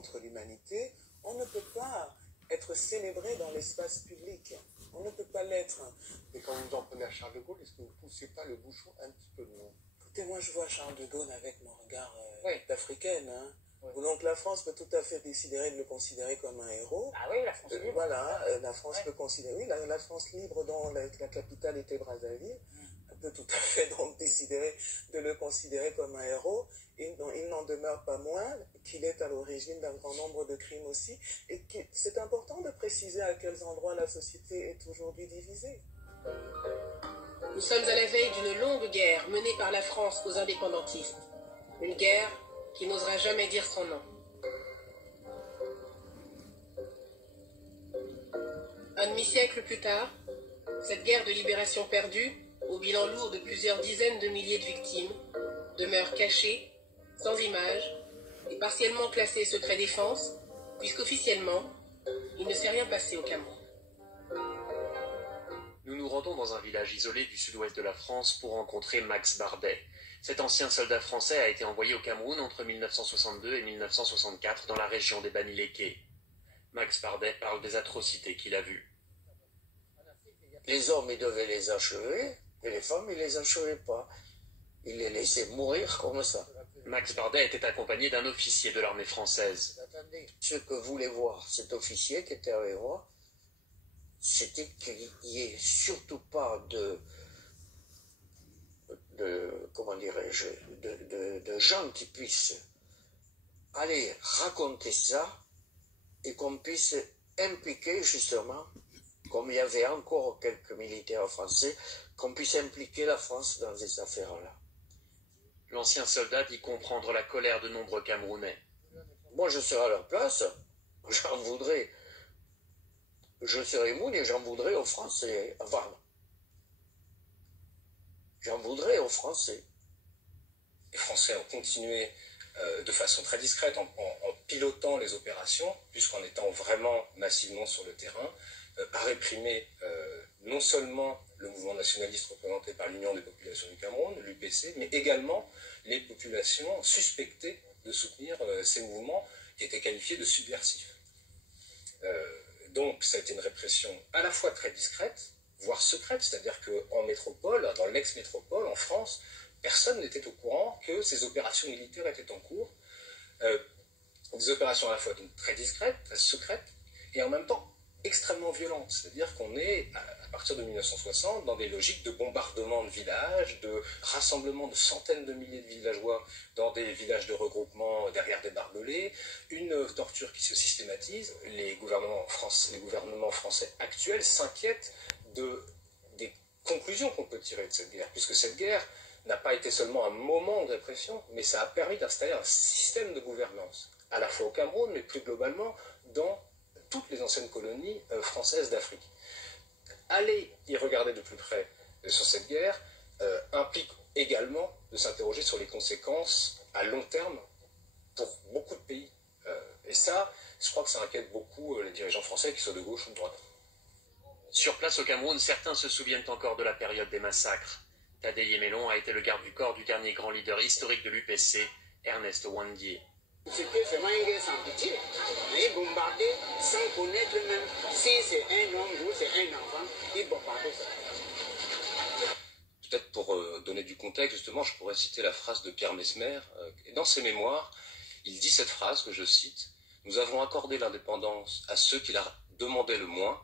contre l'humanité, on ne peut pas être célébré dans l'espace public. On ne peut pas l'être. Et quand vous en prenez à Charles de Gaulle, est-ce que vous ne poussez pas le bouchon un petit peu loin? Écoutez, moi je vois Charles de Gaulle avec mon regard Oui. d'africaine. Hein. Oui. Donc la France peut tout à fait décider de le considérer comme un héros. Ah oui, la France libre. Voilà, la France peut considérer, oui, la France libre dont la capitale était Brazzaville, peut tout à fait donc décider de le considérer comme un héros. Il n'en demeure pas moins qu'il est à l'origine d'un grand nombre de crimes aussi. Et c'est important de préciser à quels endroits la société est aujourd'hui divisée. Nous sommes à la veille d'une longue guerre menée par la France aux indépendantistes. Une guerre qui n'osera jamais dire son nom. Un demi-siècle plus tard, cette guerre de libération perdue, au bilan lourd de plusieurs dizaines de milliers de victimes, demeure cachée, sans images, et partiellement classée secret défense, puisqu'officiellement, il ne s'est rien passé au Cameroun. Nous nous rendons dans un village isolé du sud-ouest de la France pour rencontrer Max Bardet. Cet ancien soldat français a été envoyé au Cameroun entre 1962 et 1964 dans la région des Baniléké. Max Bardet parle des atrocités qu'il a vues. Les hommes, ils devaient les achever, et les femmes, ils les achevaient pas. Ils les laissaient mourir comme ça. Max Bardet était accompagné d'un officier de l'armée française. Ce que voulait voir cet officier qui était avec moi, c'était qu'il n'y ait surtout pas comment dirais-je, de gens qui puissent aller raconter ça et qu'on puisse impliquer justement, comme il y avait encore quelques militaires français, qu'on puisse impliquer la France dans ces affaires-là. L'ancien soldat dit comprendre la colère de nombreux Camerounais. Moi, je serais à leur place, j'en voudrais. Je serais moune et j'en voudrais aux Français. Enfin, j'en voudrais aux Français. Les Français ont continué de façon très discrète en pilotant les opérations, puisqu'en étant vraiment massivement sur le terrain, à réprimer non seulement le mouvement nationaliste représenté par l'Union des populations du Cameroun, l'UPC, mais également les populations suspectées de soutenir ces mouvements qui étaient qualifiés de subversifs. Donc ça a été une répression à la fois très discrète, voire secrète, c'est-à-dire qu'en métropole, dans l'ex-métropole, en France, personne n'était au courant que ces opérations militaires étaient en cours. Des opérations à la fois donc très discrètes, très secrètes, et en même temps extrêmement violentes. C'est-à-dire qu'on est, à partir de 1960, dans des logiques de bombardement de villages, de rassemblement de centaines de milliers de villageois dans des villages de regroupement derrière des barbelés, une torture qui se systématise. Les gouvernements français actuels s'inquiètent des conclusions qu'on peut tirer de cette guerre, puisque cette guerre n'a pas été seulement un moment de répression, mais ça a permis d'installer un système de gouvernance, à la fois au Cameroun, mais plus globalement dans toutes les anciennes colonies françaises d'Afrique. Aller y regarder de plus près sur cette guerre implique également de s'interroger sur les conséquences à long terme pour beaucoup de pays. Et ça, je crois que ça inquiète beaucoup les dirigeants français, qu'ils soient de gauche ou de droite. Sur place au Cameroun, certains se souviennent encore de la période des massacres. Tadei Mélon a été le garde du corps du dernier grand leader historique de l'UPC, Ernest Ouandié. C'était vraiment une guerre sans pitié. Ils bombardaient sans connaître même si c'est un homme ou c'est un enfant, ils bombardaient ça. Peut-être pour donner du contexte, justement, je pourrais citer la phrase de Pierre Messmer. Dans ses mémoires, il dit cette phrase que je cite: « Nous avons accordé l'indépendance à ceux qui la demandaient le moins,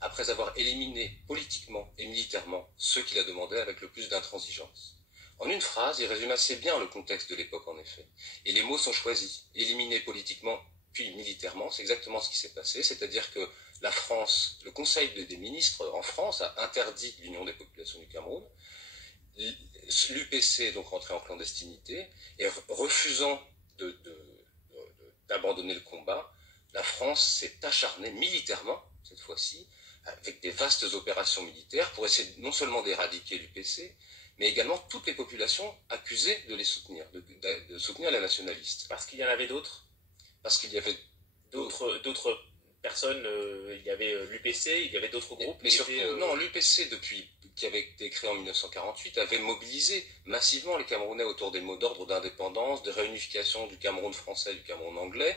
après avoir éliminé politiquement et militairement ceux qui la demandaient avec le plus d'intransigeance. » En une phrase, il résume assez bien le contexte de l'époque, en effet. Et les mots sont choisis. Éliminer politiquement, puis militairement, c'est exactement ce qui s'est passé. C'est-à-dire que la France, le Conseil des ministres en France a interdit l'Union des populations du Cameroun. L'UPC est donc rentré en clandestinité, et refusant d'abandonner le combat, la France s'est acharnée militairement, cette fois-ci, avec des vastes opérations militaires pour essayer non seulement d'éradiquer l'UPC, mais également toutes les populations accusées de les soutenir, de soutenir les nationalistes. Parce qu'il y en avait d'autres? Parce qu'il y avait d'autres personnes, il y avait l'UPC, il y avait d'autres groupes. Mais surtout, non, l'UPC, qui avait été créé en 1948, avait mobilisé massivement les Camerounais autour des mots d'ordre d'indépendance, de réunification du Cameroun français et du Cameroun anglais.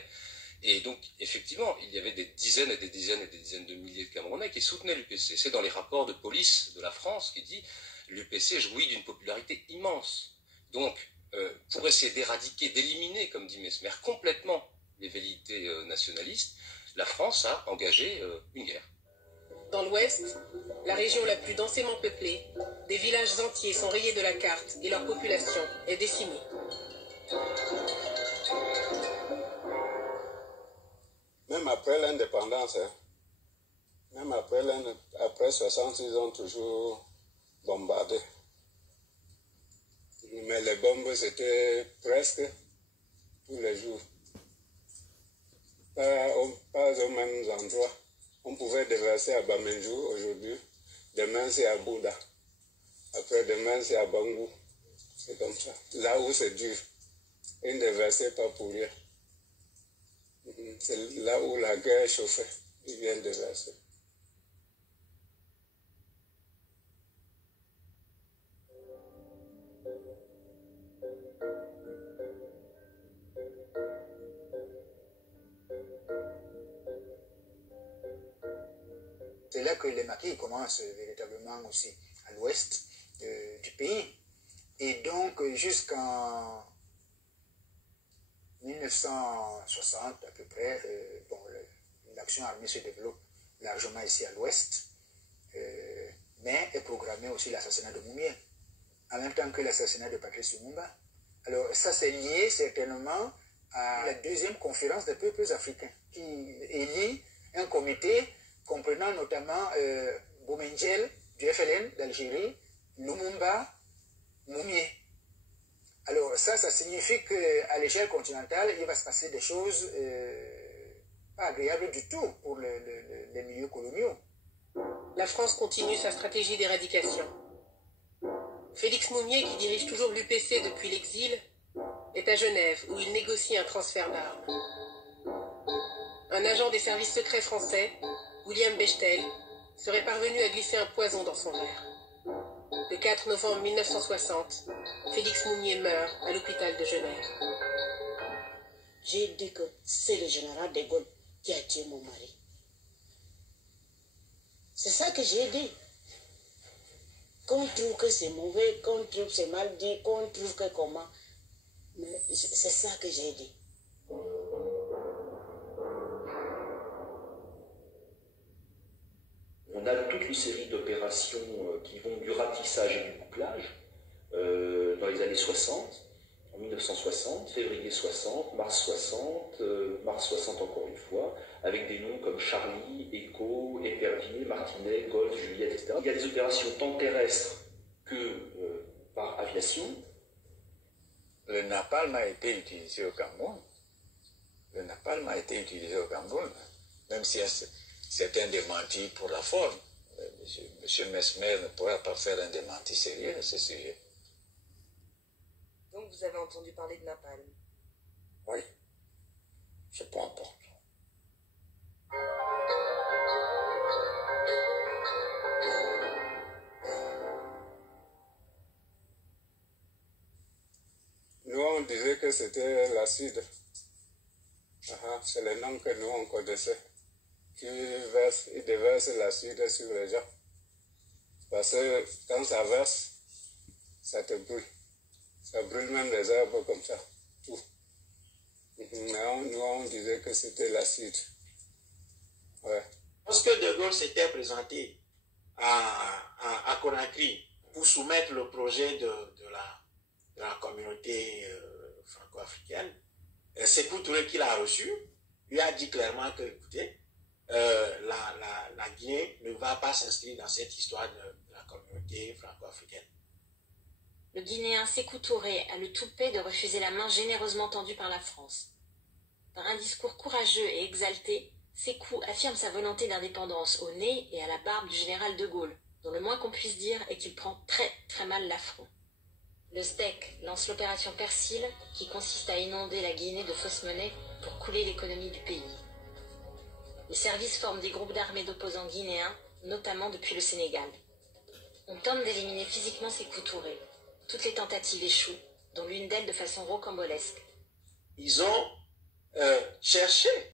Et donc, effectivement, il y avait des dizaines et des dizaines et des dizaines de milliers de Camerounais qui soutenaient l'UPC. C'est dans les rapports de police de la France qui dit l'UPC jouit d'une popularité immense. Donc, pour essayer d'éradiquer, d'éliminer, comme dit Mesmer, complètement les velléités nationalistes, la France a engagé une guerre. Dans l'ouest, la région la plus densément peuplée, des villages entiers sont rayés de la carte et leur population est décimée. Même après l'indépendance, même après 60, ils ont toujours bombardé. Mais les bombes, c'était presque tous les jours. Pas aux mêmes endroits. On pouvait déverser à Bamenjou aujourd'hui. Demain, c'est à Bouda. Après-demain, c'est à Bangou. C'est comme ça. Là où c'est dur. Ils ne déversaient pas pour rien. C'est là où la guerre chauffait. Ils viennent déverser. C'est là que les maquis commencent véritablement aussi à l'ouest du pays. Et donc jusqu'en 1960 à peu près, l'action armée se développe largement ici à l'ouest, mais est programmé aussi l'assassinat de Moumié, en même temps que l'assassinat de Patrice Lumumba. Alors ça c'est lié certainement à la deuxième conférence des peuples africains, qui élit un comité comprenant notamment Boumendjel du FLN d'Algérie, Lumumba, Moumié. Alors ça signifie qu'à l'échelle continentale, il va se passer des choses pas agréables du tout pour les milieux coloniaux. La France continue sa stratégie d'éradication. Félix Moumié, qui dirige toujours l'UPC depuis l'exil, est à Genève où il négocie un transfert d'armes. Un agent des services secrets français, William Bechtel, serait parvenu à glisser un poison dans son verre. Le 4 novembre 1960, Félix Moumié meurt à l'hôpital de Genève. J'ai dit que c'est le général de Gaulle qui a tué mon mari. C'est ça que j'ai dit. Qu'on trouve que c'est mauvais, qu'on trouve que c'est mal dit, qu'on trouve que comment. Mais c'est ça que j'ai dit. On a toute une série d'opérations qui vont du ratissage et du bouclage dans les années 60, en 1960, février 60, mars 60, mars 60 encore une fois, avec des noms comme Charlie, Echo, Épervier, Martinet, Golf, Juliette, etc. Il y a des opérations tant terrestres que par aviation. Le napalm a été utilisé au Cameroun. Le napalm a été utilisé au Cameroun, même si c'est un démenti pour la forme. Monsieur Mesmer ne pourra pas faire un démenti sérieux à ce sujet. Donc vous avez entendu parler de napalm? Oui, c'est pas important. Nous, on disait que c'était l'acide. C'est le nom que nous, on connaissait. Ils déversent l'acide sur les gens. Parce que quand ça verse, ça te brûle. Ça brûle même les arbres comme ça. Tout. Nous, on disait que c'était l'acide. Ouais. Lorsque De Gaulle s'était présenté à Conakry pour soumettre le projet de la communauté franco-africaine, Sékou Touré, qui l'a reçu, lui a dit clairement que, écoutez, la Guinée ne va pas s'inscrire dans cette histoire de la communauté franco-africaine. Le Guinéen Sékou Touré a le toupet de refuser la main généreusement tendue par la France. Par un discours courageux et exalté, Sékou affirme sa volonté d'indépendance au nez et à la barbe du général de Gaulle, dont le moins qu'on puisse dire est qu'il prend très très mal l'affront. Le STEC lance l'opération Persil, qui consiste à inonder la Guinée de fausses monnaies pour couler l'économie du pays. Les services forment des groupes d'armées d'opposants guinéens, notamment depuis le Sénégal. On tente d'éliminer physiquement Sékou Touré. Toutes les tentatives échouent, dont l'une d'elles de façon rocambolesque. Ils ont cherché